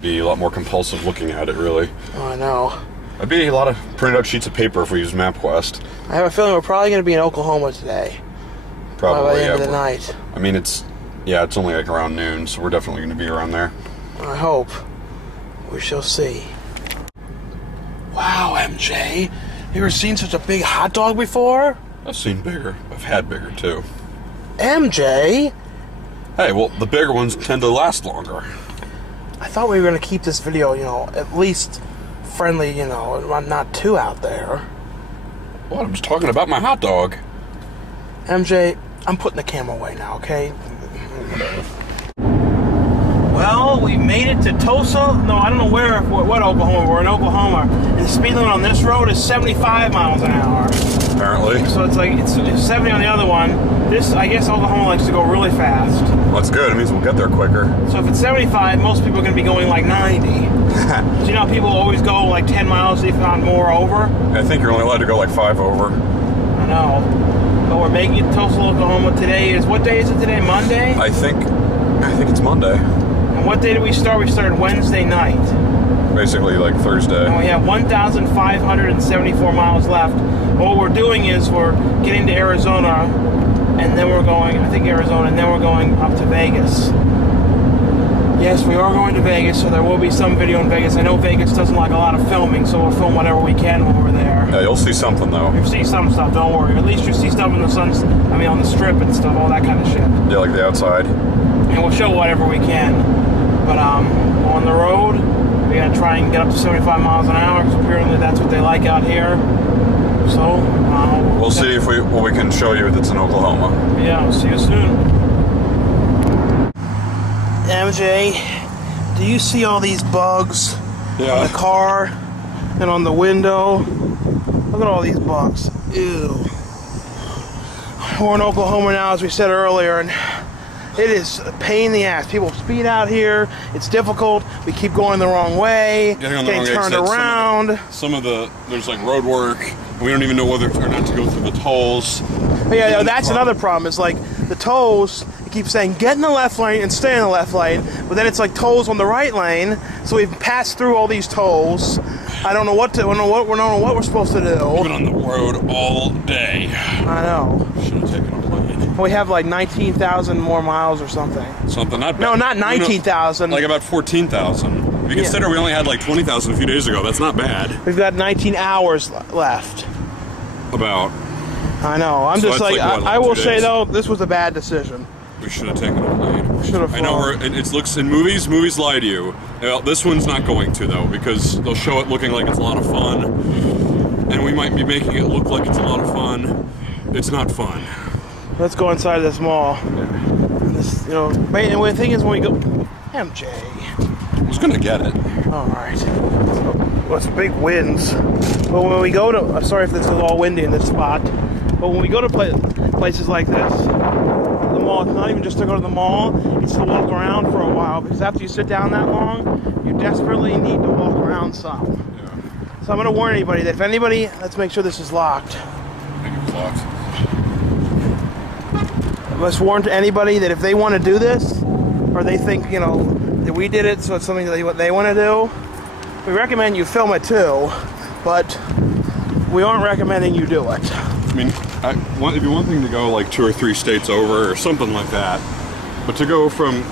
Be a lot more compulsive looking at it, really. Oh, I know. I'd be a lot of printed out sheets of paper if we use MapQuest. I have a feeling we're probably going to be in Oklahoma today. Probably, by the end yeah. of the night. I mean, it's only like around noon, so we're definitely going to be around there. I hope. We shall see. Wow, MJ. You ever seen such a big hot dog before? I've seen bigger. I've had bigger, too. MJ? Hey, well, the bigger ones tend to last longer. I thought we were going to keep this video, at least friendly, not too out there. Well, I'm just talking about my hot dog. MJ, I'm putting the camera away now, okay? Well, we made it to Tulsa. No, I don't know what Oklahoma. We're in Oklahoma. And the speed limit on this road is 75 miles an hour. Apparently. So it's 70 on the other one. I guess Oklahoma likes to go really fast. Well, that's good. It means we'll get there quicker. So if it's 75, most people are going to be going like 90. So you know how people always go like 10 miles, if not more, over? I think you're only allowed to go like 5 over. I know. But we're making it to Tulsa, Oklahoma. What day is it today? Monday? I think it's Monday. And what day did we start? We started Wednesday night. Basically like Thursday. And we have 1,574 miles left. What we're doing is we're getting to Arizona, and then we're going, and then we're going up to Vegas. Yes, we are going to Vegas, so there will be some video in Vegas. I know Vegas doesn't like a lot of filming, so we'll film whatever we can when we're there. Yeah, you'll see something, though. You'll see some stuff, don't worry. At least you'll see stuff in the on the strip and stuff, all that kind of shit. Yeah, like the outside. And we'll show whatever we can. But on the road, we gotta try and get up to 75 miles an hour, because apparently that's what they like out here. So, we'll see if what we can show you that's in Oklahoma. Yeah, we'll see you soon. MJ, do you see all these bugs on the car and on the window? Look at all these bugs. Ew. We're in Oklahoma now, as we said earlier, and it is a pain in the ass. People speed out here. It's difficult. We keep going the wrong way. Getting turned around. There's like road work. We don't even know whether or not to go through the tolls. Yeah, that's another problem. It's like the tolls, it keeps saying get in the left lane and stay in the left lane, but then it's like tolls on the right lane. So we've passed through all these tolls. I don't know what we're supposed to do. We've been on the road all day. I know. Should have taken a plane. We have like 19,000 more miles or something. Something not bad. No, not 19,000. Like about 14,000. If you consider we only had like 20,000 a few days ago, that's not bad. We've got 19 hours left. About. I know. I'm just like I will say though, this was a bad decision. We should have taken a plane. We should have. I know it looks in movies lie to you. Well, this one's not going to though, because they'll show it looking like it's a lot of fun, and we might be making it look like it's a lot of fun. It's not fun. Let's go inside this mall. Yeah. This, and the thing is, when we go, MJ. I was gonna get it. All right. Well, it's big winds. But when we go to, I'm sorry if this is all windy in this spot, but when we go to places like this, the mall, it's not even just to go to the mall, it's to walk around for a while, because after you sit down that long, you desperately need to walk around some. Yeah. So I'm gonna warn anybody that if anybody, let's make sure this is locked. I think it's locked. Let's warn to anybody that if they want to do this, or they think, that we did it, so it's something that they want to do, we recommend you film it too, but we aren't recommending you do it. I mean, it'd be one thing to go like 2 or 3 states over or something like that, but to go from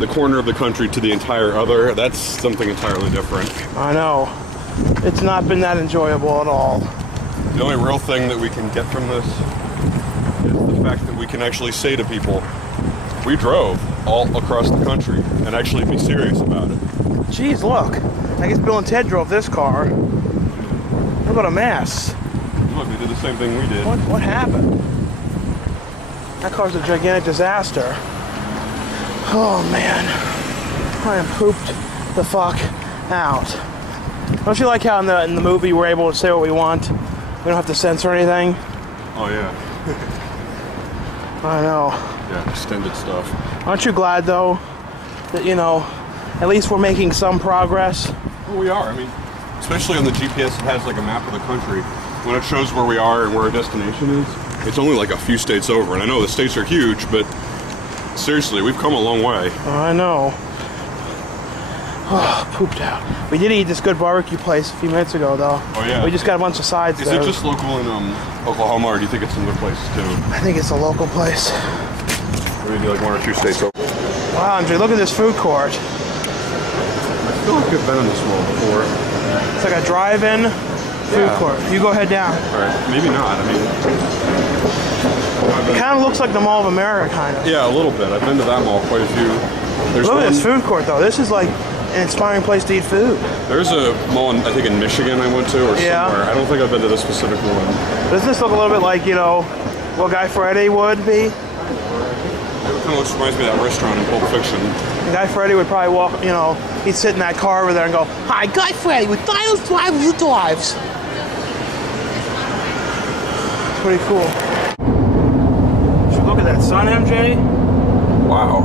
the corner of the country to the entire other, that's something entirely different. I know. It's not been that enjoyable at all. The only real thing that we can get from this is the fact that we can actually say to people, we drove all across the country, and actually be serious about it. Jeez, look. I guess Bill and Ted drove this car. Look what a mess. Look, they did the same thing we did. What happened? That car's a gigantic disaster. Oh, man. I am pooped the fuck out. Don't you like how in the movie we're able to say what we want? We don't have to censor anything? Oh, yeah. I know. Yeah, extended stuff. Aren't you glad, though, that, at least we're making some progress? Well, we are. I mean, especially on the GPS, it has like a map of the country. When it shows where we are and where our destination is, it's only like a few states over. And I know the states are huge, but seriously, we've come a long way. I know. Oh, pooped out. We did eat this good barbecue place a few minutes ago, though. Oh, yeah? We just got a bunch of sides Is there. it just local in Oklahoma, or do you think it's in other places, too? I think it's a local place. Maybe like 1 or 2 states over. Wow, Andre, look at this food court. I feel like I've been in this one before. It's like a drive-in food court. You go head down. Alright, maybe not. I mean... It kind of looks like the Mall of America, kind of. Yeah, a little bit. I've been to that mall quite a few. Look at this food court, though. This is like an inspiring place to eat food. There's a mall, I think in Michigan I went to, or somewhere. I don't think I've been to this specific one. Doesn't this look a little bit like, you know, what Guy Fieri would be? It kind of reminds me of that restaurant in Pulp Fiction. And Guy Fieri would probably walk, you know, he'd sit in that car over there and go, "Hi, Guy Fieri with Dials Drives Who Drives." It's pretty cool. Should look at that sun, MJ. Wow.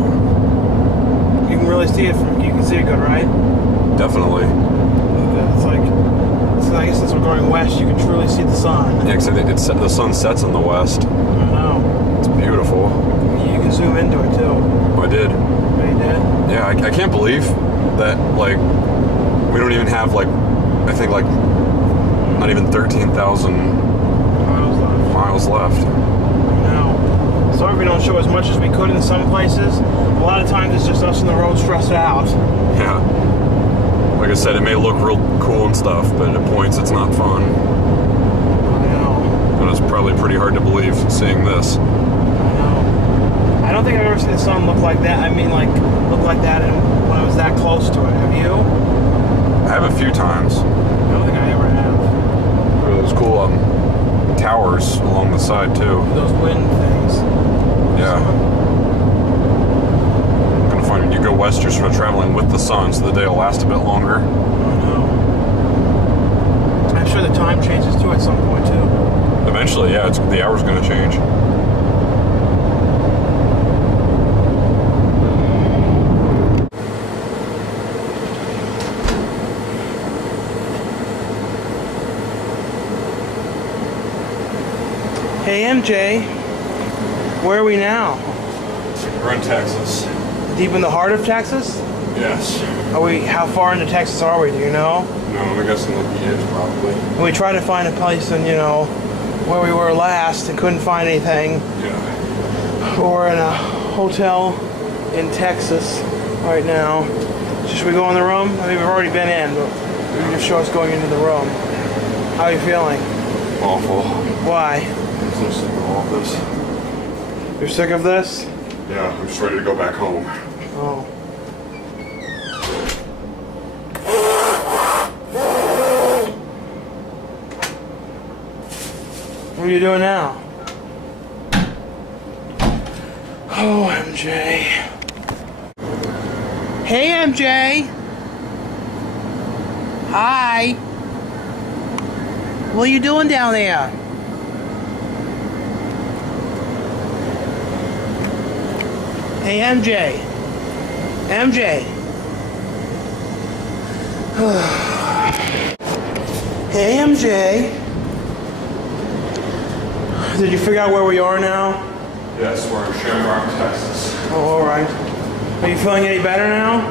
You can really see it. You can see it good, right? Definitely. It's like, I guess since we're going west, you can truly see the sun. Yeah, because the sun sets in the west. I know. It's beautiful. You can zoom into it too. Oh, I did. Oh, you did? Yeah, I can't believe that, like, we don't even have, like, I think, like, not even 13,000 miles left. No. Sorry we don't show as much as we could in some places. A lot of times it's just us on the road stressed out. Yeah. Like I said, it may look real cool and stuff, but at points it's not fun. I know. But it's probably pretty hard to believe seeing this. I know. I don't think I've ever seen the sun look like that. I mean, like, look like that when I was that close to it. Have you? I have a few times. I don't think I ever have. There are those cool towers along the side, too. Those wind things. Yeah. I'm gonna find you go west, you're sort of traveling with the sun, so the day will last a bit longer. I know. I'm sure the time changes too at some point too. Eventually, yeah, the hour's gonna change. Hey MJ, where are we now? We're in Texas. Deep in the heart of Texas? Yes. How far into Texas are we, do you know? No, I'm guessing like the edge probably. And we tried to find a place in, you know, where we were last and couldn't find anything. Yeah. We're in a hotel in Texas right now. Should we go in the room? I mean, we've already been in, but you can just show us going into the room. How are you feeling? Awful. Why? I'm so sick of all of this. You're sick of this? Yeah, I'm just ready to go back home. Oh. What are you doing now? Oh, MJ. Hey, MJ. Hi. What are you doing down there? Hey, MJ. MJ. Hey, MJ. Did you figure out where we are now? Yes, we're in Shamrock, Texas. Oh, all right. Are you feeling any better now?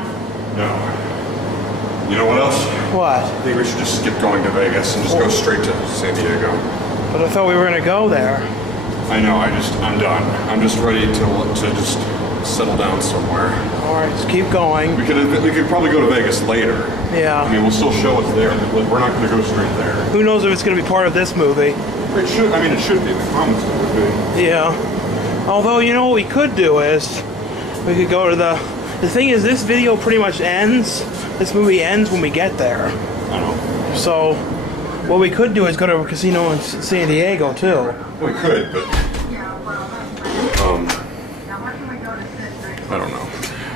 No. You know what else? What? I think we should just skip going to Vegas and just go straight to San Diego. But I thought we were going to go there. I know, I'm done. I'm just ready to just settle down somewhere. All right, just keep going. We could probably go to Vegas later. Yeah. I mean, we'll still show it's there, but we're not going to go straight there. Who knows if it's going to be part of this movie? It should. I mean, it should be. The comments it would be. Yeah. Although, you know what we could do is, we could go to the thing is, this video pretty much ends, this movie ends when we get there. I know. So, what we could do is go to a casino in San Diego, too. We could, but, I don't know.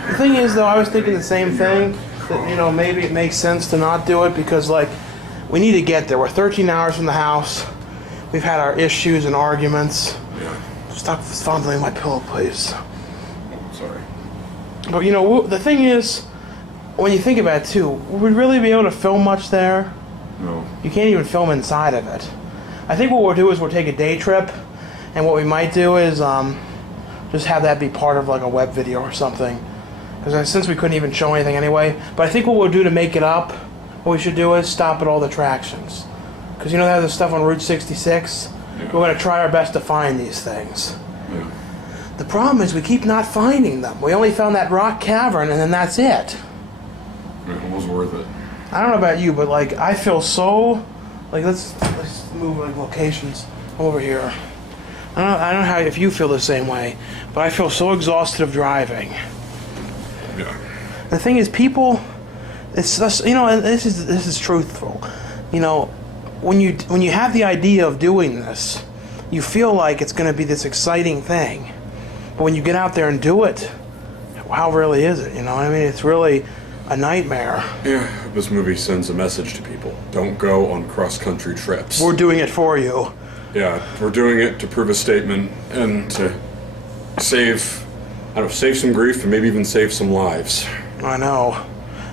The thing is, though, I was thinking the same thing, that, you know, maybe it makes sense to not do it, because, like, we need to get there. We're 13 hours from the house. We've had our issues and arguments. Yeah. Stop fondling my pillow, please. Sorry. But, you know, the thing is, when you think about it, too, would we really be able to film much there? No. You can't even film inside of it. I think what we'll do is we'll take a day trip, and what we might do is just have that be part of, like, a web video or something. because since we couldn't even show anything anyway. But I think what we'll do to make it up, what we should do is stop at all the attractions. Because you know they have this stuff on Route 66? Yeah. We're going to try our best to find these things. Yeah. The problem is we keep not finding them. We only found that rock cavern, and then that's it. It was worth it. I don't know about you, but like I feel so like let's move like locations over here. I don't know how if you feel the same way, but I feel so exhausted of driving. Yeah. The thing is, people, it's just, you know, and this is truthful. You know, when you have the idea of doing this, you feel like it's going to be this exciting thing, but when you get out there and do it, how really is it? You know, I mean, it's really a nightmare. Yeah, this movie sends a message to people. Don't go on cross-country trips. We're doing it for you. Yeah, we're doing it to prove a statement and to save some grief and maybe even save some lives. I know.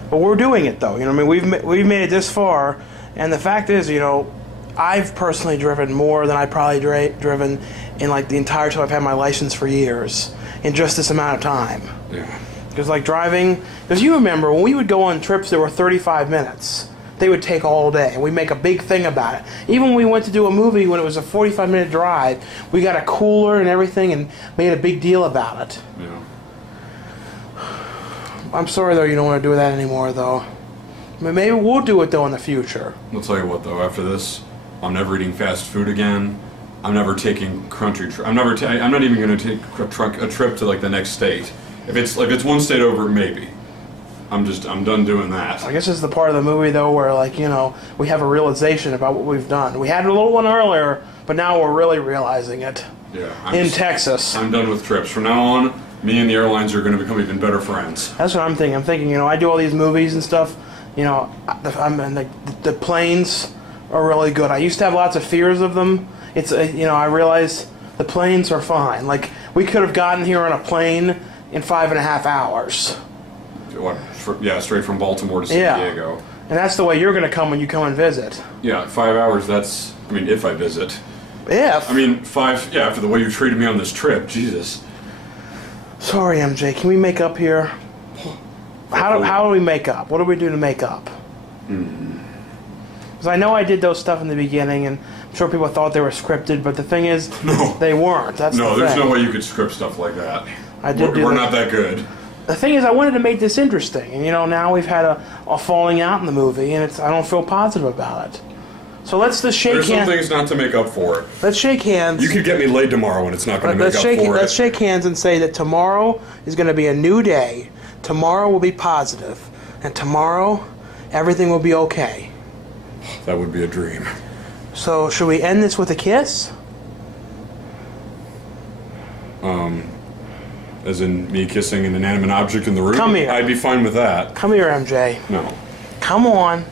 But we're doing it, though. You know, I mean, we've made it this far, and the fact is, you know, I've personally driven more than I probably driven in, like, the entire time I've had my license for years, in just this amount of time. Yeah. Because, like, driving... Because you remember, when we would go on trips that were 35 minutes, they would take all day, and we'd make a big thing about it. Even when we went to do a movie when it was a 45-minute drive, we got a cooler and everything and made a big deal about it. Yeah. I'm sorry, though, you don't want to do that anymore, though. I mean, maybe we'll do it, though, in the future. I'll tell you what, though, after this, I'm never eating fast food again. I'm never taking country trip. I'm not even going to take a trip to, like, the next state. If it's one state over, maybe. I'm done doing that. I guess it's the part of the movie, though, where, like, you know, we have a realization about what we've done. We had a little one earlier, but now we're really realizing it. Yeah. In Texas. I'm done with trips. From now on, me and the airlines are going to become even better friends. That's what I'm thinking. I'm thinking, you know, I do all these movies and stuff. You know, the planes are really good. I used to have lots of fears of them. It's, you know, I realize the planes are fine. Like, we could have gotten here on a plane in 5.5 hours. What? Yeah, straight from Baltimore to San Diego. And that's the way you're going to come when you come and visit. Yeah, 5 hours, that's, I mean, if I visit. If? I mean, after the way you treated me on this trip, Jesus. Sorry, MJ, can we make up here? How do we make up? What do we do to make up? Because I know I did those stuff in the beginning, and I'm sure people thought they were scripted, but the thing is, they weren't. That's the thing. There's no way you could script stuff like that. We're not that good. The thing is, I wanted to make this interesting, and you know, now we've had a falling out in the movie, and I don't feel positive about it. So let's just shake hands. There's some things not to make up for it. Let's shake hands. You could get me laid tomorrow, and it's not going to make up for it. Let's shake hands and say that tomorrow is going to be a new day. Tomorrow will be positive, and tomorrow everything will be okay. That would be a dream. So, should we end this with a kiss? As in me kissing an inanimate object in the room? Come here. I'd be fine with that. Come here, MJ. No. Come on.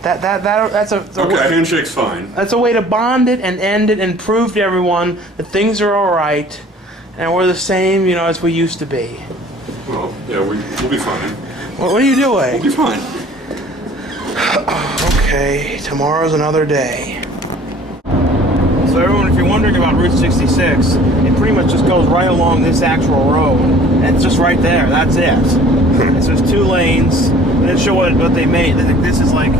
That's a okay, handshake's fine. That's a way to bond it and end it and prove to everyone that things are all right and we're the same, you know, as we used to be. Well, yeah, we'll be fine. What are you doing? We'll be fine. Okay, tomorrow's another day. So everyone, if you're wondering about Route 66, it pretty much just goes right along this actual road. And it's just right there. That's it. It's just 2 lanes. They didn't show what they made. This is like,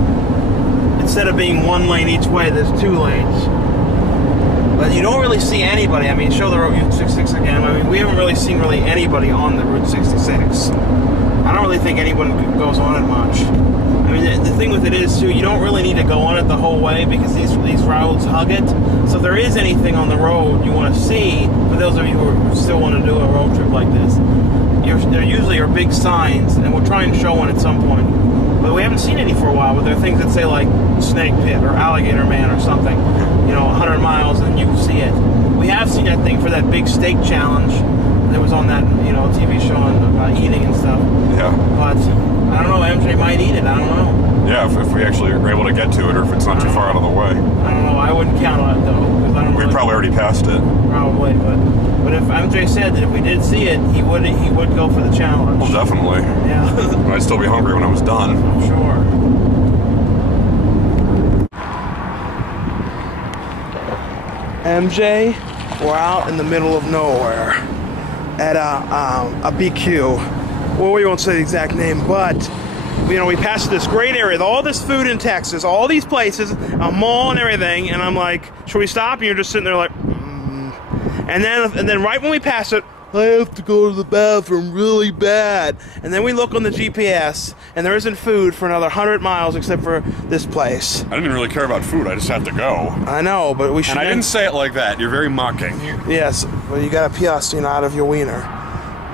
instead of being 1 lane each way, there's 2 lanes. But you don't really see anybody. I mean, show the Route 66 again. I mean, we haven't really seen anybody on the Route 66. I don't really think anyone goes on it much. I mean, the thing with it is, too, you don't really need to go on it the whole way because these roads hug it. So if there is anything on the road you want to see, for those of you who still want to do a road trip like this, there usually are big signs, and we'll try and show one at some point. But we haven't seen any for a while, but there are things that say, like, Snake Pit or Alligator Man or something, you know, 100 miles, and you see it. We have seen that thing for that big steak challenge that was on that, you know, TV show about eating and stuff. Yeah. But I don't know, MJ might eat it, I don't know. Yeah, if we actually are able to get to it, or if it's not too far out of the way. I don't know, I wouldn't count on it, though. Because I don't We probably already passed it. Probably, but if MJ said that if we did see it, he would go for the challenge. Well, definitely. Yeah. I'd still be hungry when I was done. I'm sure. MJ, we're out in the middle of nowhere at a BQ. well, we won't say the exact name, but you know, we passed this great area with all this food in Texas, all these places, a mall and everything, and I'm like, should we stop? And you're just sitting there like, and then right when we pass it, I have to go to the bathroom really bad. And then we look on the GPS, and there isn't food for another 100 miles except for this place. I didn't really care about food. I just have to go. I know, but we should. And I didn't say it like that. You're very mocking. Yes, well, you got a piece, you know, out of your wiener,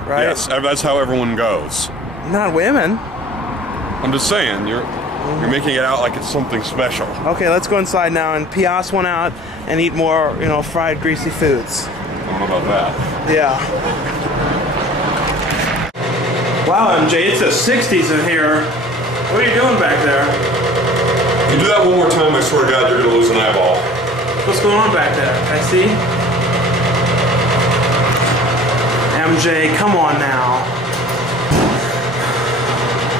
right? Yes, that's how everyone goes. Not women. I'm just saying, you're making it out like it's something special. Okay, let's go inside now and pias one out and eat more, you know, fried, greasy foods. I don't know about that. Yeah. Wow, MJ, it's the 60s in here. What are you doing back there? If you do that one more time, I swear to God, you're going to lose an eyeball. What's going on back there? Can I see? MJ, come on now.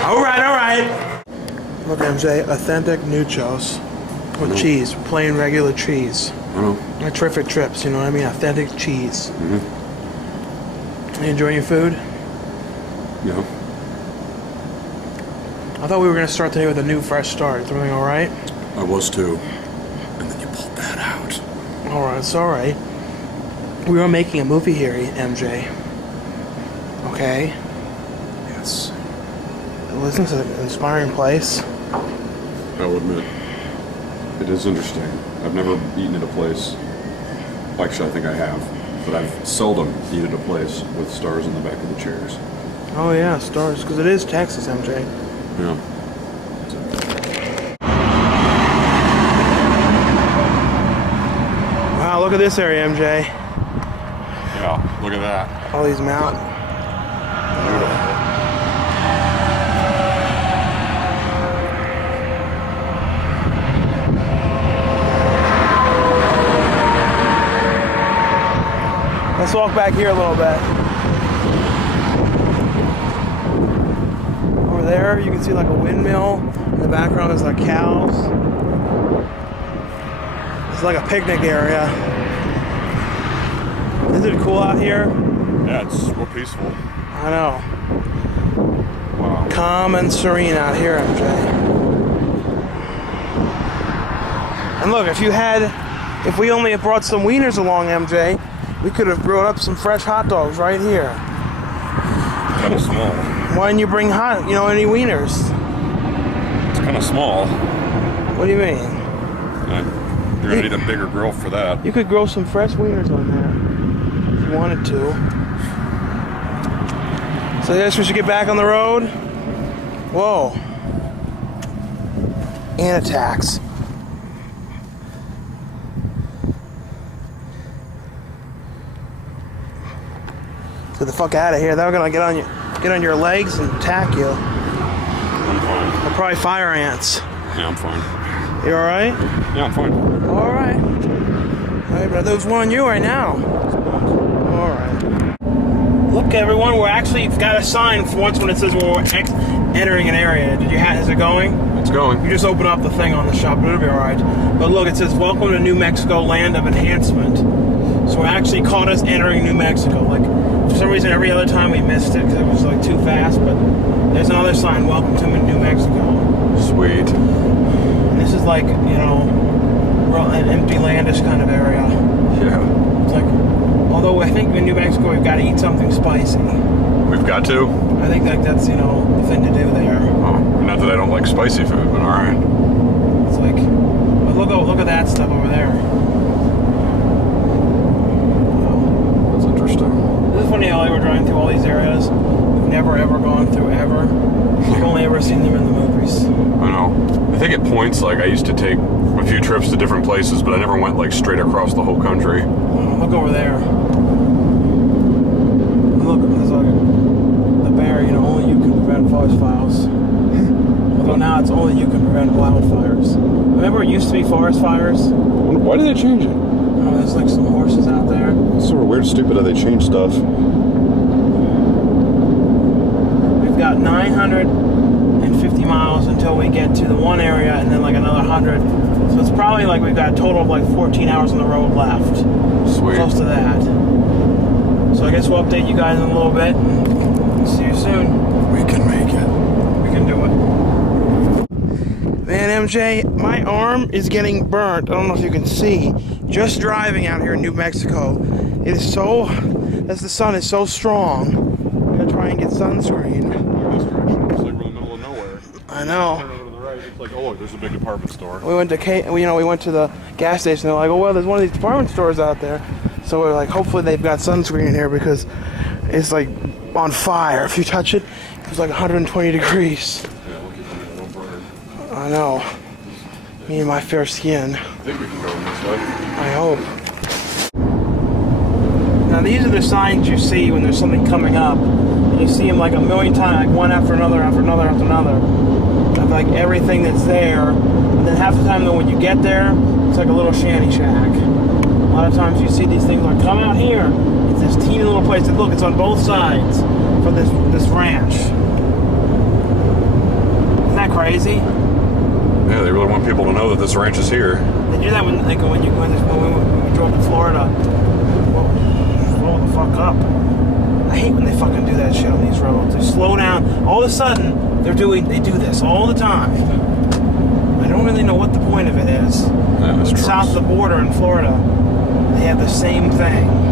All right, all right. Look, MJ, authentic nuchos with cheese, plain regular cheese. They're terrific trips, you know what I mean? Authentic cheese. You enjoying your food? Yeah. I thought we were going to start today with a new, fresh start. Is everything all right? I was too. And then you pulled that out. All right, it's all right. We are making a movie here, MJ. Okay? Yes. Listen, it's an inspiring place. I will admit. It is interesting. I've never eaten at a place. Actually, I think I have. But I've seldom eaten at a place with stars in the back of the chairs. Oh, yeah, stars. Because it is Texas, MJ. Yeah. Wow, look at this area, MJ. Yeah, look at that. All these mountains. Let's walk back here a little bit. Over there, you can see like a windmill. In the background, there's like cows. It's like a picnic area. Isn't it cool out here? Yeah, it's real peaceful. I know. Wow. Calm and serene out here, MJ. And look, if we only had brought some wieners along, MJ, we could have brought up some fresh hot dogs right here. Kind of small. Why didn't you bring any wieners? It's kind of small. What do you mean? You're gonna need a bigger grill for that. You could grow some fresh wieners on there if you wanted to. So I guess we should get back on the road. Whoa. And attacks. Get the fuck out of here. They're gonna get on your legs and attack you. I'm fine. They're probably fire ants. Yeah, I'm fine. You alright? Yeah, I'm fine. Alright. Alright, but there's one on you right now. Alright. Look, everyone, we're actually got a sign for once when it says we're entering an area. Is it going? It's going. You just open up the thing on the shop, but it'll be alright. But look, it says, welcome to New Mexico, land of enhancement. So it actually caught us entering New Mexico. Like, for some reason, every other time we missed it because it was like too fast. But there's another sign, welcome to New Mexico. Sweet. And this is like, you know, an empty landish kind of area. Yeah. It's like, although I think in New Mexico we've got to eat something spicy. We've got to? I think that's, you know, the thing to do there. Oh, not that I don't like spicy food, but alright. It's like, but look at that stuff over there. That's interesting. This is funny how we're driving through all these areas we've never ever gone through ever. We've only ever seen them in the movies. I know. I think at points, like, I used to take a few trips to different places, but I never went, like, straight across the whole country. Look over there. Look, there's like the bear, you know, only you can prevent forest fires. Although now it's only you can prevent wildfires. Remember it used to be forest fires? Why did they change it? Oh, there's like some horses out there. It's sort of weird, stupid how they change stuff. We've got 950 miles until we get to the one area and then like another 100. So it's probably like we've got a total of like 14 hours on the road left. Sweet. Close to that. So I guess we'll update you guys in a little bit and see you soon. Man, MJ, my arm is getting burnt. I don't know if you can see. Just driving out here in New Mexico. It is so, as the sun is so strong. I'm gonna try and get sunscreen. This direction, it's like we're in the middle of nowhere. I know. Turn over to the right, it's like, oh look, there's a big department store. We went to, we went to the gas station. They're like, oh well, there's one of these department stores out there. So we're like, hopefully they've got sunscreen in here because it's like on fire. If you touch it, it's like 120 degrees. Yeah, look at that, don't burn. I know. Me and my fair skin. I think we can go this way. I hope. Now these are the signs you see when there's something coming up. And you see them like a million times, like one after another, after another, after another. Of like everything that's there. And then half the time though when you get there, it's like a little shanty shack. A lot of times you see these things like, come out here. It's this teeny little place. And look, it's on both sides for this ranch. Isn't that crazy? Yeah, they really want people to know that this ranch is here. They do that when we drove to Florida. Blow the fuck up. I hate when they fucking do that shit on these roads. They slow down. All of a sudden, they do this all the time. I don't really know what the point of it is. Yeah, South of the border in Florida, they have the same thing.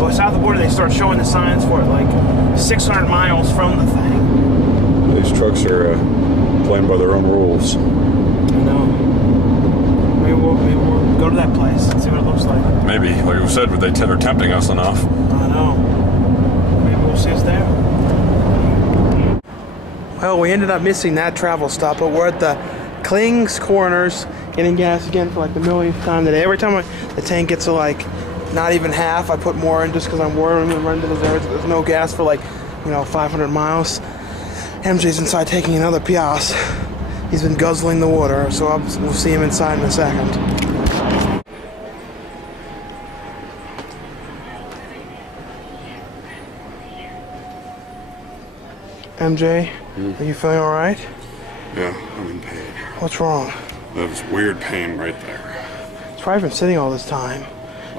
Oh, south of the border, they start showing the signs for it like 600 miles from the thing. These trucks are playing by their own rules. I know. Maybe we'll go to that place and see what it looks like. Maybe, like you said, but they're tempting us enough. I know. Maybe we'll see us there. Well, we ended up missing that travel stop, but we're at the Kling's Corners getting gas again for like the millionth time today. Every time the tank gets to like not even half, I put more in just because I'm worried I'm going to run into those areas. There's no gas for like, 500 miles. MJ's inside taking another pias. He's been guzzling the water, so we'll see him inside in a second. MJ, are you feeling all right? Yeah, I'm in pain. What's wrong? There's weird pain right there. It's probably been sitting all this time.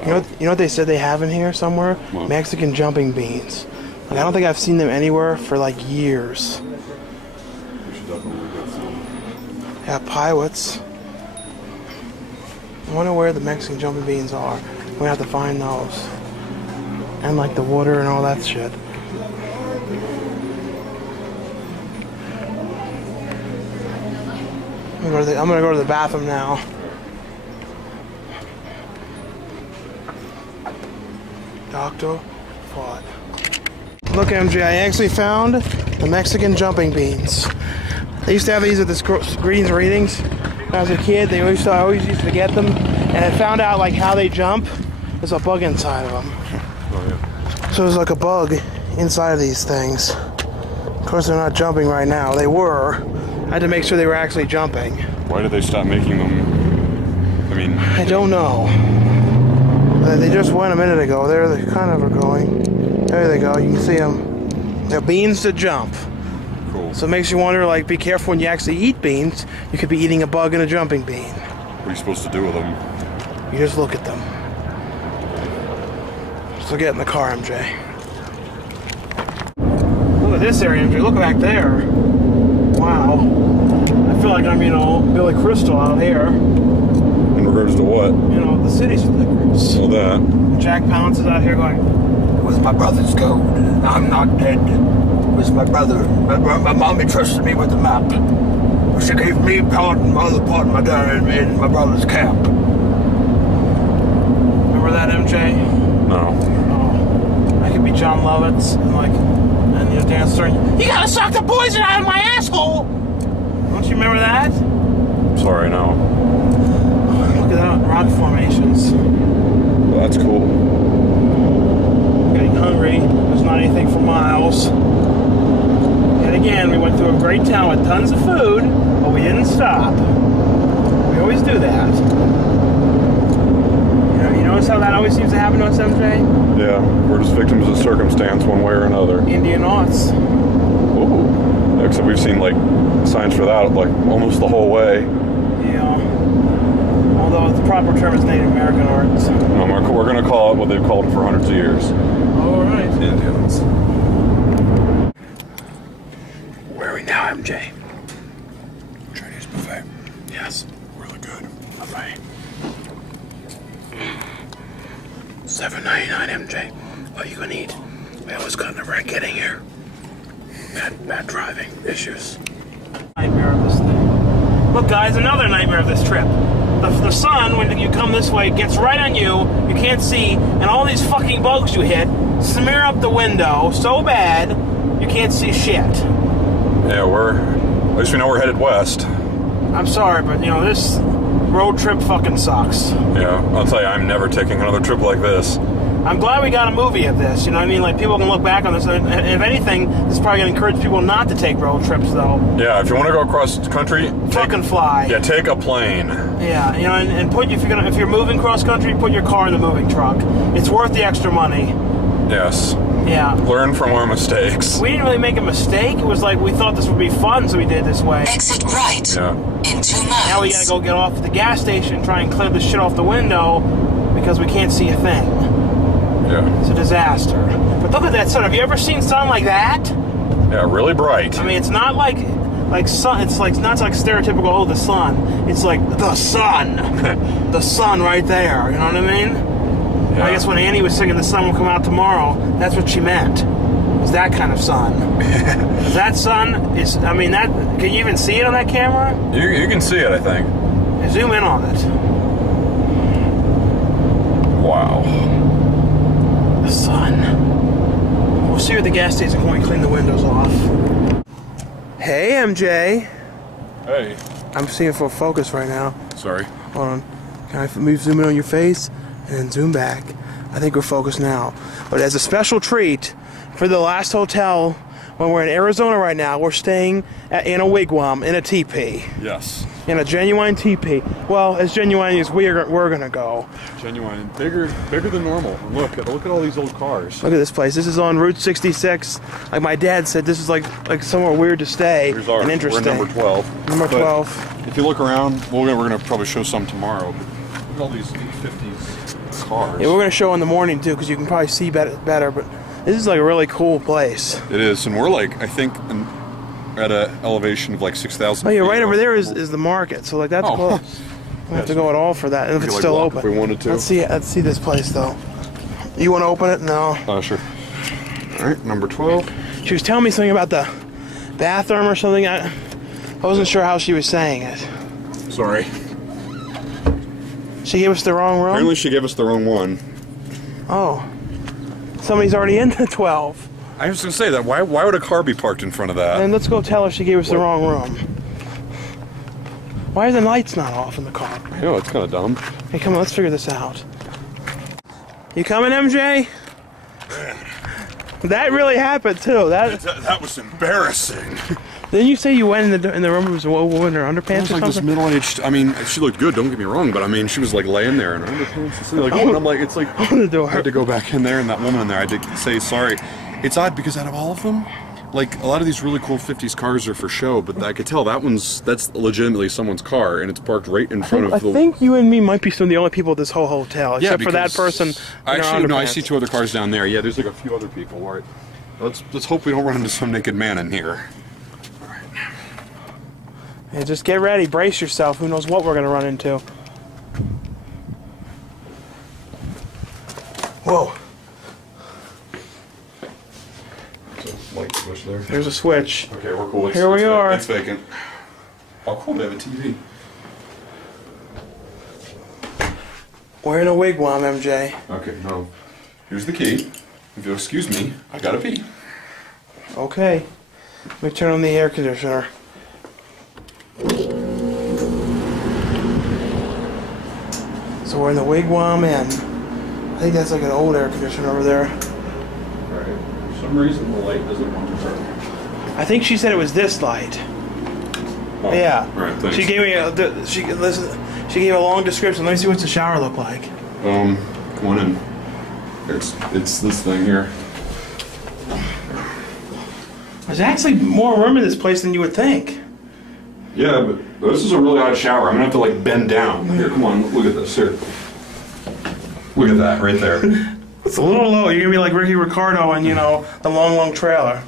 You know what they said they have in here somewhere? What? Mexican jumping beans. Like, I don't think I've seen them anywhere for like years. We should definitely get some. Yeah, pilots. I wonder where the Mexican jumping beans are. We have to find those. And like the water and all that shit. I'm gonna go to the bathroom now. Doctor, what? Look, MJ, I actually found the Mexican jumping beans. They used to have these at the greens readings. When I was a kid, I always used to get them. And I found out like how they jump. There's a bug inside of them. Oh, yeah. So there's like a bug inside of these things. Of course, they're not jumping right now. They were. I had to make sure they were actually jumping. Why did they stop making them? I mean, I don't know. They just went a minute ago. There they kind of are going. There they go. You can see them. They're beans to jump. cool. So it makes you wonder, like, be careful when you actually eat beans. You could be eating a bug and a jumping bean. What are you supposed to do with them? You just look at them. So get in the car, MJ. Look at this area, MJ. Look back there. Wow. I feel like I'm, Billy Crystal out here. In regards to what? The city's flickers. Well, that. Jack Palance is out here going, Where's my brother's gold? I'm not dead. Where's my brother? My mommy trusted me with the map. She gave me part and my other part, my dad in my brother's cap. remember that, MJ? No. Oh, I could be John Lovitz and dance during. You gotta suck the poison out of my asshole! Don't you remember that? Sorry, no. Look at that, rock formations. Well, that's cool. Getting hungry. There's not anything for miles. And again, we went through a great town with tons of food, but we didn't stop. We always do that. You notice how that always seems to happen to us, MJ? Yeah, we're just victims of circumstance one way or another. Indian knots. Ooh. Except we've seen, signs for that, almost the whole way. Yeah. Although the proper term is Native American arts. No, we're going to call it what they've called it for hundreds of years. All right. Indians. Where are we now, MJ? Chinese buffet. Yes, really good. Okay. $7.99 MJ. All you gonna eat. We always got in a wreck getting here. Bad driving issues. Nightmare of this thing. Look, guys, another nightmare of this trip. The sun, when you come this way, gets right on you. You can't see, and all these fucking bugs you hit smear up the window so bad you can't see shit. Yeah, at least we know we're headed west. I'm sorry, but you know this road trip fucking sucks. Yeah, I'll tell you, I'm never taking another trip like this. I'm glad we got a movie of this, you know what I mean? Like, people can look back on this, and if anything, this is probably going to encourage people not to take road trips, though. Yeah, if you want to go across the country, fucking fly. Yeah, take a plane. Yeah, you know, and put if you're moving cross country, put your car in the moving truck. It's worth the extra money. Yes. Yeah. Learn from our mistakes. We didn't really make a mistake. It was like we thought this would be fun, so we did it this way. Exit right. Yeah. In 2 miles. Now we gotta go get off at the gas station and try and clear the shit off the window because we can't see a thing. Yeah. It's a disaster. But look at that sun. Have you ever seen sun like that? Yeah, really bright. I mean, it's not like sun. It's like not like stereotypical. Oh, the sun. It's like the sun. The sun right there. You know what I mean? Yeah. I guess when Annie was singing "The Sun Will Come Out Tomorrow," that's what she meant. Is that kind of sun? That sun is. I mean, that. Can you even see it on that camera? You can see it, I think. Zoom in on it. Wow. The sun. We'll see you at the gas station when we clean the windows off. Hey, MJ. Hey. I'm seeing full focus right now. Sorry. Hold on. Can I zoom in on your face and then zoom back? I think we're focused now. But as a special treat for the last hotel, when we're in Arizona right now, we're staying in a wigwam, in a teepee. Yes. In a genuine teepee. Well, as genuine as we're gonna go. Genuine, bigger than normal. Look at all these old cars. Look at this place. This is on Route 66. Like my dad said, this is like somewhere weird to stay and interesting. We're number 12. Number 12. If you look around, we're gonna probably show some tomorrow. But look at all these 50s cars. Yeah, we're gonna show in the morning too, because you can probably see better. But this is like a really cool place. It is, and we're like, I think, at an elevation of like 6,000. Oh yeah, right over there is the market. So like that's close. We have to go at all for that, and if it's still open. If we wanted to. Let's see this place though. You want to open it? No. Sure. All right, number 12. She was telling me something about the bathroom or something. I wasn't sure how she was saying it. Sorry. She gave us the wrong room? Apparently she gave us the wrong one. Oh. Somebody's already in the 12. I was going to say that. Why would a car be parked in front of that? And let's go tell her she gave us the wrong room. Why are the lights not off in the car? I know, it's kind of dumb. Hey, come on, let's figure this out. You coming, MJ? That really happened, too. That was embarrassing. Didn't you say you went in the room and was a woman in her underpants or something? This middle-aged, I mean, she looked good, don't get me wrong, but I mean, she was like laying there in her underpants. Like, and I'm like, it's like, I had to go back in there, and that woman in there, I had to say sorry. It's odd because out of all of them, like, a lot of these really cool 50s cars are for show, but I could tell that's legitimately someone's car, and it's parked right in front of the... I think you and me might be some of the only people at this whole hotel, except for that person. Actually, no, I see 2 other cars down there. Yeah, there's like a few other people. All right, let's hope we don't run into some naked man in here. All right. Yeah, just get ready, brace yourself. Who knows what we're gonna run into? Whoa. Light switch there. There's a switch. Okay, we're cool. Here we are. It's vacant. Oh, cool, they have a TV. We're in a wigwam, MJ. Okay, no. Here's the key. If you'll excuse me, I gotta pee. Okay. Let me turn on the air conditioner. So we're in the wigwam Inn. I think that's like an old air conditioner over there. Alright. For some reason the light doesn't want to turn. I think she said it was this light. Oh, yeah. Alright, thanks. She gave me she gave a long description. Let me see what's the shower look like. Come on in. It's this thing here. There's actually more room in this place than you would think. Yeah, but this is a really odd shower. I'm gonna have to like bend down. Here, come on, look at this. Here. Look at that right there. It's a little low. You're gonna be like Ricky Ricardo in, the Long Long Trailer.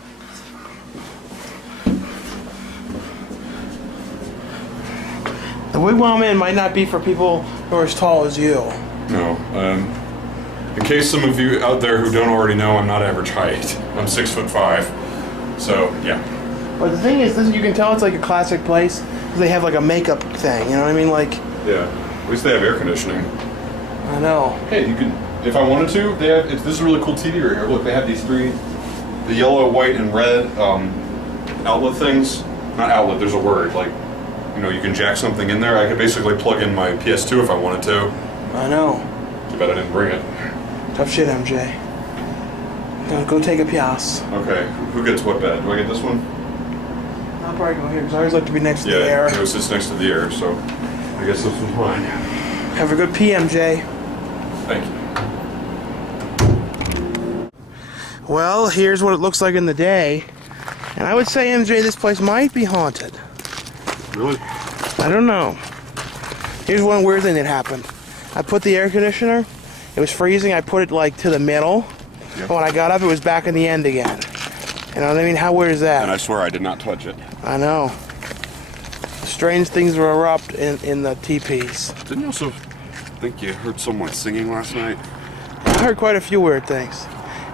The wigwam inn might not be for people who are as tall as you. No. In case some of you out there who don't already know, I'm not average height. I'm 6'5". So yeah. But the thing is, you can tell it's like a classic place because they have like a makeup thing. You know what I mean? Like. Yeah. At least they have air conditioning. I know. Hey, you could, if I wanted to, they have. This is a really cool TV right here. Look, they have these three, the yellow, white, and red outlet things. Not outlet. There's a word like, you know, you can jack something in there. I could basically plug in my PS2 if I wanted to. I know. Too bad I didn't bring it. Tough shit, MJ. Go take a piss. Okay. Who gets what bed? Do I get this one? I'll probably go here because I always like to be next to the air. Yeah, it sits next to the air, so I guess this one's mine. Have a good pee, MJ. Thank you. Well, here's what it looks like in the day. And I would say, MJ, this place might be haunted. Really? I don't know. Here's one weird thing that happened. I put the air conditioner. It was freezing. I put it like to the middle. Yep. When I got up, it was back in the end again. You know what I mean? How weird is that? And I swear I did not touch it. I know. Strange things will erupt in the teepees. Didn't you also think you heard someone singing last night? I heard quite a few weird things.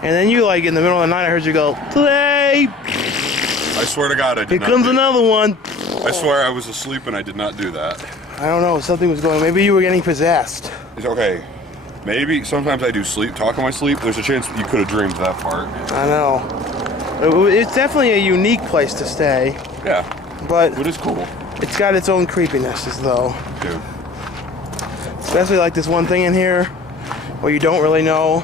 And then you, like, in the middle of the night, I heard you go, play! I swear to God, I did Here comes another one. I swear I was asleep and I did not do that. I don't know. Something was going on. Maybe you were getting possessed. It's okay. Maybe. Sometimes I do talk in my sleep. There's a chance you could have dreamed that part. I know. It's definitely a unique place to stay. Yeah. But it is cool. It's got its own creepinesses, though. Dude. Especially like this one thing in here where you don't really know.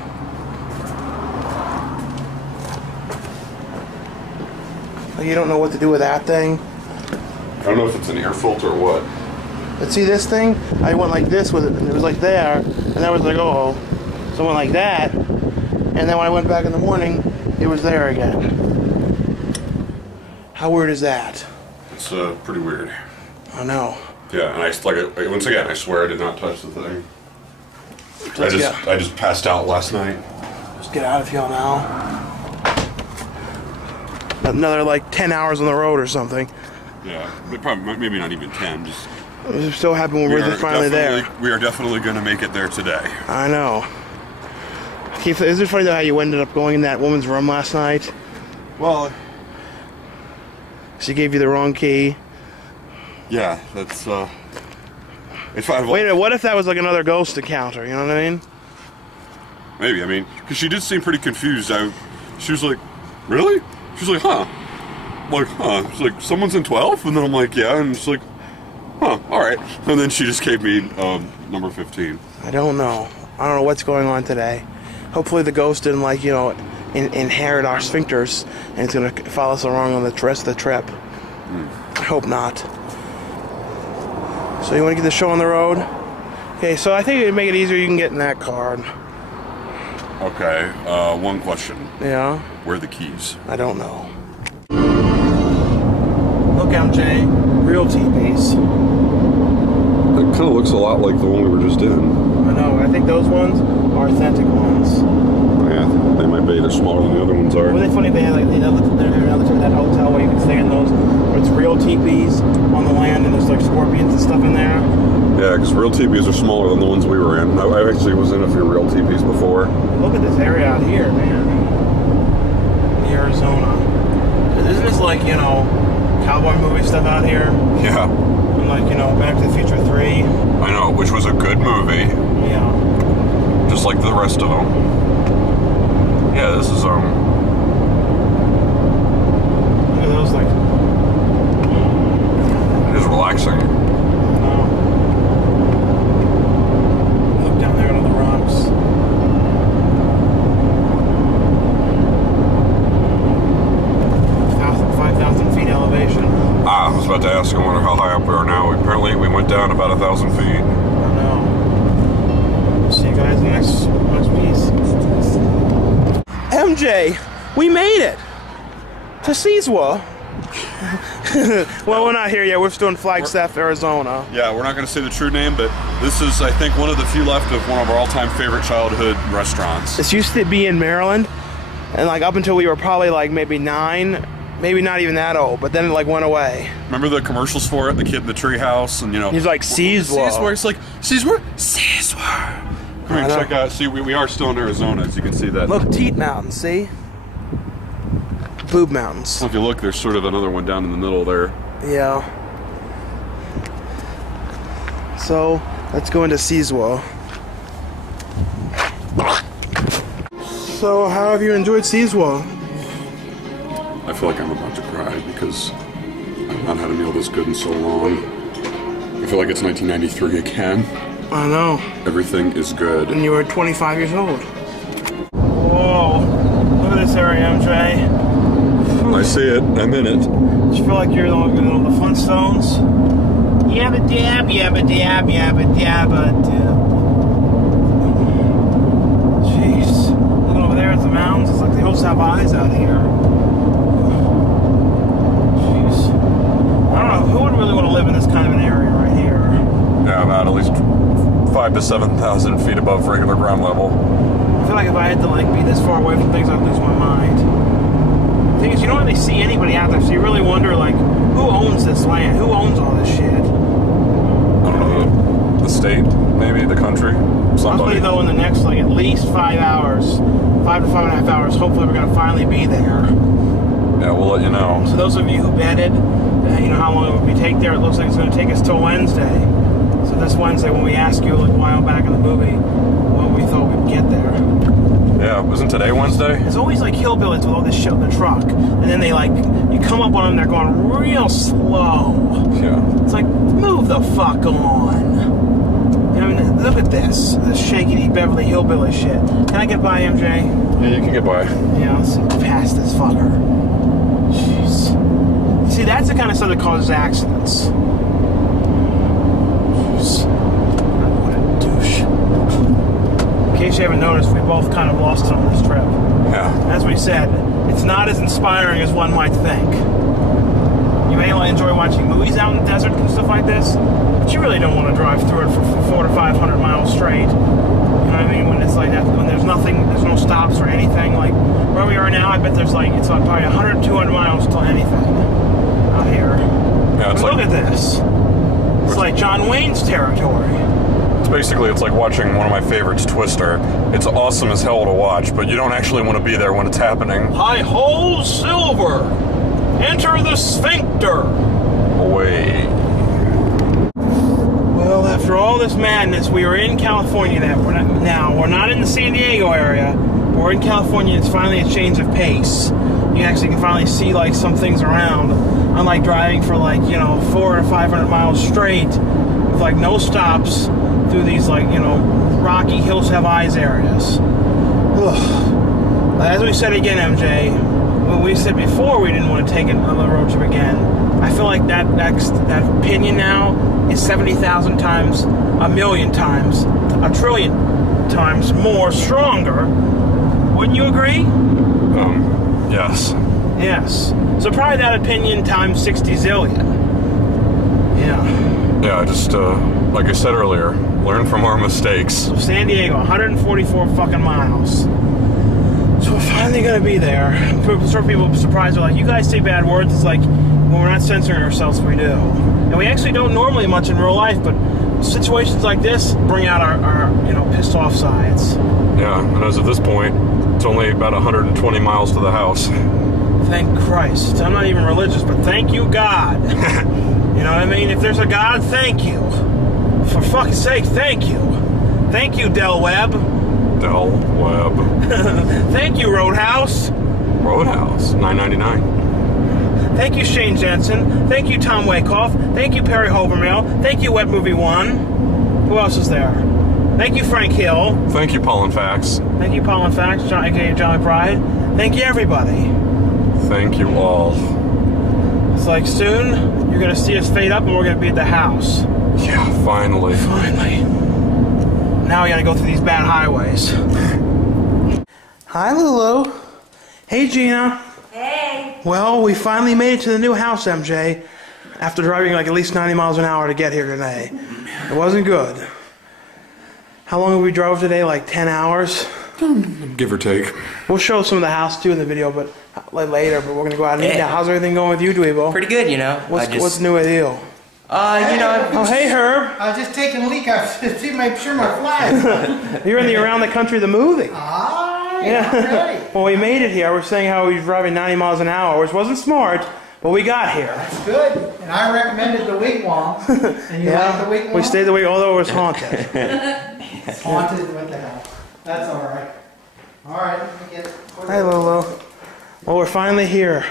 Like you don't know what to do with that thing. I don't know if it's an air filter or what. But see this thing? I went like this with it, and it was like there, and I was like, oh. So I went like that, and then when I went back in the morning, it was there again. How weird is that? It's pretty weird. I know. Yeah, and once again, I swear I did not touch the thing. I just passed out last night. Just get out of here now. Another like 10 hours on the road or something. Yeah, but probably maybe not even 10. Just. It so happy when we're finally there. We are definitely going to make it there today. I know. Keith, is it funny though how you ended up going in that woman's room last night? Well, she gave you the wrong key. Yeah, that's it's fine. Wait a minute, what if that was like another ghost encounter? You know what I mean? Maybe. I mean, because she did seem pretty confused. She was like, "Really?" She was like, "Huh?" I'm like, "Huh?" She's like, "Someone's in 12?" And then I'm like, "Yeah," and she's like, "Huh, all right." And then she just gave me number 15. I don't know. I don't know what's going on today. Hopefully the ghost didn't, like, you know, inherit our sphincters and it's going to follow us along on the rest of the trip. I hope not. So you want to get the show on the road? Okay, so I think it'd make it easier. You can get in that car. Okay, one question. Yeah? Where are the keys? I don't know. Look, MJ, real teepees. It kind of looks a lot like the one we were just in. I know. I think those ones are authentic ones. Yeah, they might be. They're smaller than the other ones are. Wasn't it funny they had like another that hotel where you can stay in those, where it's real teepees on the land and there's like scorpions and stuff in there? Yeah, because real teepees are smaller than the ones we were in. I actually was in a few real teepees before. Look at this area out here, man. Arizona. Isn't this like, you know, cowboy movie stuff out here? Yeah. And like, you know, Back to the Future 3. I know, which was a good movie. Yeah. Just like the rest of them. Yeah, this is, Look at those, like... It is relaxing. Look down there on the rocks. 5,000 feet elevation. I was about to ask, I wonder how high up we are now. Apparently we went down about 1,000 feet. I know. See you guys in the next piece. MJ, we made it to Seaswa. Well, we're not here yet. We're still in Flagstaff, Arizona. Yeah, we're not going to say the true name, but this is, I think, one of the few left of one of our all-time favorite childhood restaurants. This used to be in Maryland, and like up until we were probably like maybe 9, maybe not even that old, but then it like went away. Remember the commercials for it? The kid in the treehouse, and you know. He's like, Seaswar. It's like, Seaswar? Seaswar. Come here, check out. See, we are still in Arizona, as you can see that. Look, Teat Mountain, see? Boob Mountains. Well, if you look, there's sort of another one down in the middle there. Yeah. So, let's go into Seaswar. So, how have you enjoyed Seaswar? I feel like I'm about to cry because I've not had a meal this good in so long. I feel like it's 1993 again. I know. Everything is good. And you were 25 years old. Whoa. Look at this area, MJ. I see it. I'm in it. Do you feel like you're the Flintstones? Yabba dab, yabba dab, yabba dabba dab. Jeez. Look over there at the mountains. It's like the hills have eyes out here. Jeez. I don't know. Who would really want to live in this kind of an area right here? Yeah, about at least 5,000 to 7,000 feet above regular ground level. I feel like if I had to like be this far away from things, I'd lose my mind. The thing is, you don't really see anybody out there, so you really wonder, like, who owns this land? Who owns all this shit? I don't know, the state, maybe, the country, somebody. Hopefully, though, in the next, like, at least 5 hours, 5 to 5.5 hours, hopefully we're going to finally be there. Yeah, we'll let you know. So those of you who betted, you know how long it would take there, it looks like it's going to take us till Wednesday. So this Wednesday, when we ask you, like, a while back in the movie, when we thought we'd get there. Yeah, wasn't today Wednesday? It's always like hillbillies with all this shit in the truck. And then they like, you come up on them, they're going real slow. Yeah. It's like, move the fuck on. I mean, look at this shakety Beverly Hillbilly shit. Can I get by, MJ? Yeah, you can get by. Yeah, let's pass this fucker. Jeez. See, that's the kind of stuff that causes accidents. Jeez. What a douche. In case you haven't noticed, we both kind of lost it on this trip. Yeah. As we said, it's not as inspiring as one might think. You may enjoy watching movies out in the desert and stuff like this, but you really don't want to drive through it for 400 to 500 miles straight. You know what I mean? When it's like that, when there's nothing, there's no stops or anything. Like where we are now, I bet there's like, it's like probably 100, 200 miles till anything out here. Yeah, it's look like, at this. It's like John Wayne's territory. Basically, it's like watching one of my favorites, Twister. It's awesome as hell to watch, but you don't actually want to be there when it's happening. Hi-ho, Silver! Enter the sphincter! Away. Well, after all this madness, we are in California now. We're not in the San Diego area. We're in California. It's finally a change of pace. You actually can finally see, like, some things around. Unlike driving for, like, 400 to 500 miles straight with, like, no stops through these, like, rocky hills have eyes areas. Ugh. As we said again, MJ, when we said before we didn't want to take another road trip again, I feel like that opinion now is 70,000 times, a million times, a trillion times more stronger. Wouldn't you agree? Yes. Yes. So probably that opinion times 60 zillion. Yeah. Yeah, just, like I said earlier, learn from our mistakes. So San Diego, 144 fucking miles. So we're finally gonna be there. Sort of people surprised are like, you guys say bad words. It's like, well, we're not censoring ourselves, we do. And we actually don't normally much in real life, but situations like this bring out our pissed off sides. Yeah, and as of this point, it's only about 120 miles to the house. Thank Christ. I'm not even religious, but thank you, God. You know what I mean? If there's a God, thank you. For fuck's sake, thank you. Thank you, Del Webb. Del Webb. Thank you, Roadhouse. Roadhouse, $9.99. Thank you, Shane Jensen. Thank you, Tom Wakehoff. Thank you, Perry Hovermail. Thank you, Wet Movie 1. Who else is there? Thank you, Frank Hill. Thank you, Paul and Fax. Thank you, Paul and Fax, aka Jolly Pride. Thank you, everybody. Thank you all. It's like soon, you're going to see us fade up and we're going to be at the house. Yeah, finally. Finally. Now we got to go through these bad highways. Hi, Lulu. Hey, Gina. Hey. Well, we finally made it to the new house, MJ, after driving like at least 90 miles an hour to get here today. It wasn't good. How long have we drove today? Like 10 hours? Give or take. We'll show some of the house too in the video, but later. But we're gonna go out and eat now. How's everything going with you, Dweebo? Pretty good, you know. What's new with you? You know. Oh, hey, Herb. I was just taking a leak. I was just to make sure my flag. You're in the Around the Country the movie. Yeah. Well, we made it here. We're saying how we were driving 90 miles an hour, which wasn't smart, but we got here. That's good. And I recommended the wigwam. And you like the wigwam? We stayed the week, although it was haunted. It's haunted. What the hell? That's all right. All right. Let me get. Hi, Lolo. Well, we're finally here.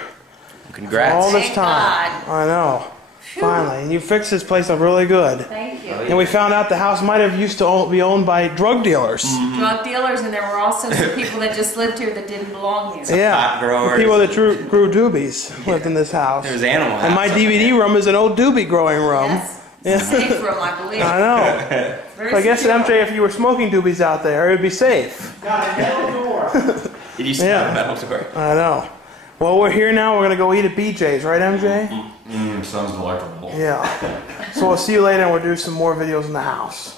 Congrats. All this Thank time. God. I know. Finally. And you fixed this place up really good. Thank you. And we found out the house might have used to be owned by drug dealers. Drug dealers, and there were also some people that just lived here that didn't belong here. Yeah. pot growers. People that grew doobies lived in this house. There's animal And my house DVD room is an old doobie growing room. Yes. Yeah. It's a safe room, I believe. I know. Very So I guess secure. at MJ, if you were smoking doobies out there, it would be safe. Got a metal door. Did you see Yeah. the metal door? I know. Well, we're here now. We're going to go eat at BJ's, right, MJ? Sounds delightful. Yeah. So we'll see you later, and we'll do some more videos in the house.